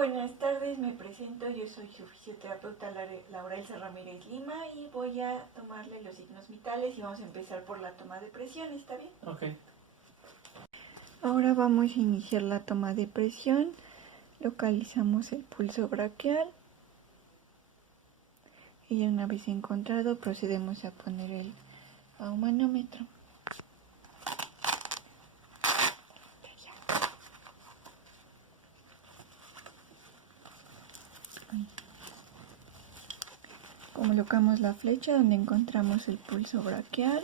buenas tardes, me presento, yo soy su fisioterapeuta Laura Elsa Ramírez Lima y voy a tomarle los signos vitales y vamos a empezar por la toma de presión, ¿está bien? Ok. Ahora vamos a iniciar la toma de presión, localizamos el pulso braquial y una vez encontrado procedemos a poner el manómetro. Colocamos la flecha donde encontramos el pulso braquial,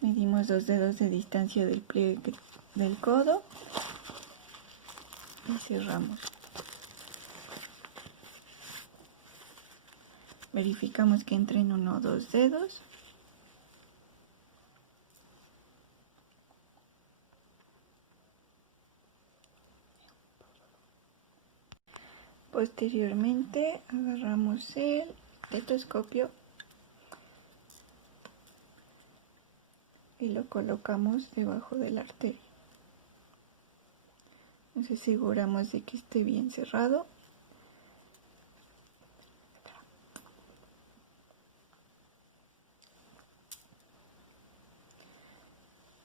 medimos 2 dedos de distancia del pliegue del codo y cerramos. Verificamos que entren 1 o 2 dedos. Posteriormente agarramos el estetoscopio y lo colocamos debajo de la arteria. Nos aseguramos de que esté bien cerrado.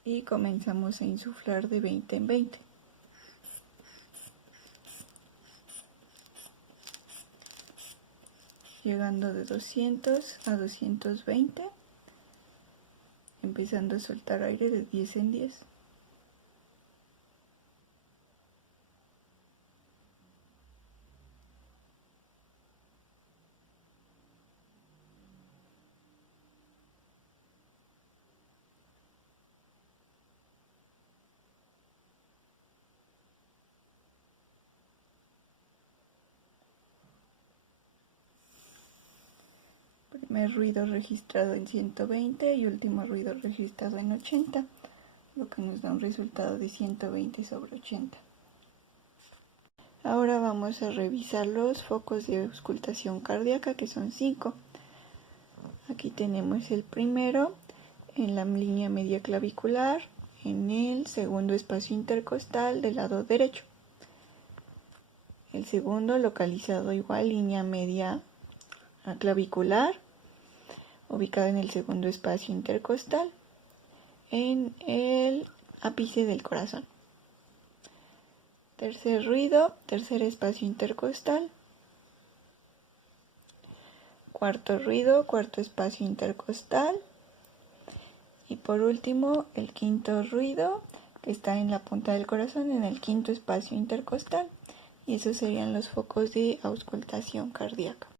Y comenzamos a insuflar de 20 en 20. Llegando de 200 a 220, empezando a soltar aire de 10 en 10. Primer ruido registrado en 120 y último ruido registrado en 80, lo que nos da un resultado de 120 sobre 80. Ahora vamos a revisar los focos de auscultación cardíaca, que son 5. Aquí tenemos el primero en la línea media clavicular, en el segundo espacio intercostal del lado derecho. El segundo localizado igual, línea media clavicular, ubicado en el segundo espacio intercostal, en el ápice del corazón. Tercer ruido, tercer espacio intercostal. Cuarto ruido, cuarto espacio intercostal. Y por último, el quinto ruido, que está en la punta del corazón, en el quinto espacio intercostal. Y esos serían los focos de auscultación cardíaca.